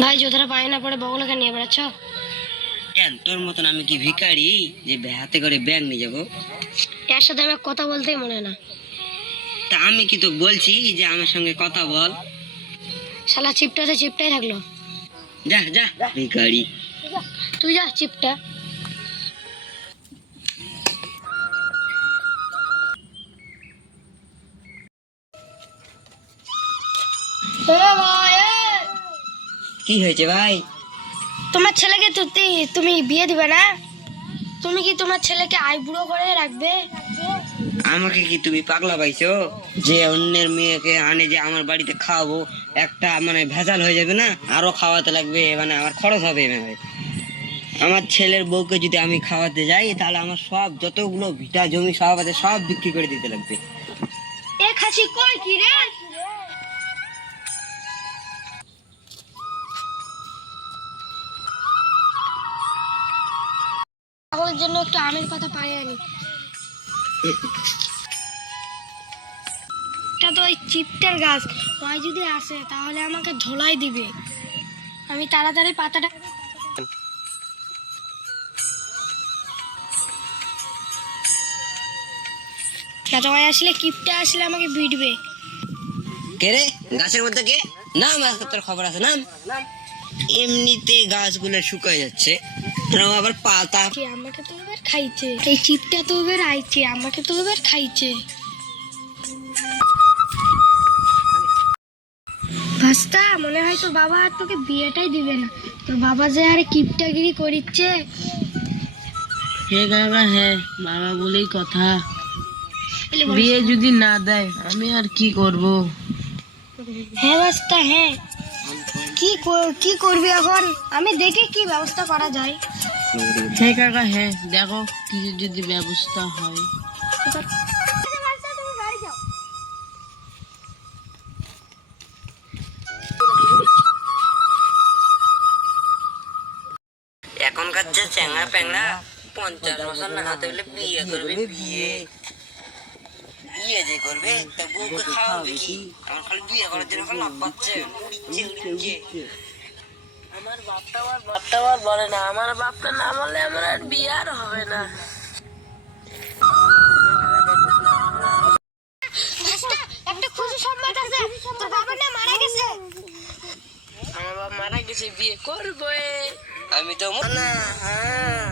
ভাই জোতারা পায়ে না পড়ে বগলকে নিয়ে বেড়াচ্ছ কেন? তোর মতন আমি কি ভিখারি যে হাতে করে ব্যাগ নিয়ে যাবো? এর সাথে আমার কথা বলতেই মনে হয় না। তা আমি কি তো বলছি যে আমার সঙ্গে কথা বল? শালা চিপটাতে চিপটাই থাকলো। যা যা ভিখারি। তুই যা চিপটা। কি হয়েছে ভাই? তোমার ছেলেকে তুমি বিয়ে দিবে না? তুমি কি তোমার ছেলেকে আইবুড়ো করে রাখবে? আমাকে কি তুমি পাগলা পাইছো যে অন্যের মেয়েকে আনে যে আমার বাড়িতে খাওয়াবো? একটা মানে ভেজাল হয়ে যাবে না? আরো খাওয়াতে লাগবে, মানে আমার খরচ হবে। আমার ছেলের বউকে যদি আমি খাওয়াতে যাই তাহলে আমার সব যতগুলো ভিটা জমি সব আছে সব বিক্রি করে দিতে লাগবে। এ খাসি কই কি রে? পাগলের জন্য একটু আমের কথা পাই আনি। এটা তো ওই চিপটার গাছ, ওই যদি আসে তাহলে আমাকে ঝোলাই দিবে। আমি তাড়াতাড়ি পাতাটা ভাই আসলে কিপটা আসলে আমাকে বিটবে। কে রে গাছের মধ্যে কে? নাম আজকে তোর খবর আছে? নাম। এমনিতে গাছগুলো শুকায় যাচ্ছে, আবার পাতা। আমাকে তো এবার খাইছে এই চিপটা, তো এবার আইছে আমাকে তো এবার খাইছে। ভাস্তা, মনে হয় তোর বাবা আর তোকে বিয়েটাই দিবে না। তোর বাবা যে আরে কিপটাগিরি করিচ্ছে। হে কাকা, হ্যাঁ বাবা বলেই কথা। বিয়ে যদি না দেয় আমি আর কি করব? হ্যাঁ ভাস্তা, হ্যাঁ কি করবি এখন? আমি দেখি কি ব্যবস্থা করা যায়। হে কাকা, হ্যাঁ দেখো কিছু যদি ব্যবস্থা হয়। এখনকার যে চ্যাংড়া প্যাংড়া 50 বছর না হাতে বলে বিয়ে করবে। বিয়ে বিয়ে যে করবে তা বউকে খাওয়াবে কি? আমার খালি বিয়ে করার জন্য খালি লাভ পাচ্ছে, উড়িচ্ছে। আমার বাপটা আর বলে না, আমার বাপটা না বললে আমার আর বিয়ে আর হবে না। একটা খুশি সংবাদ আছে, তোর বাবা না মারা গেছে। আমার বাবা মারা গেছে, বিয়ে করবে। আমি তো না। হ্যাঁ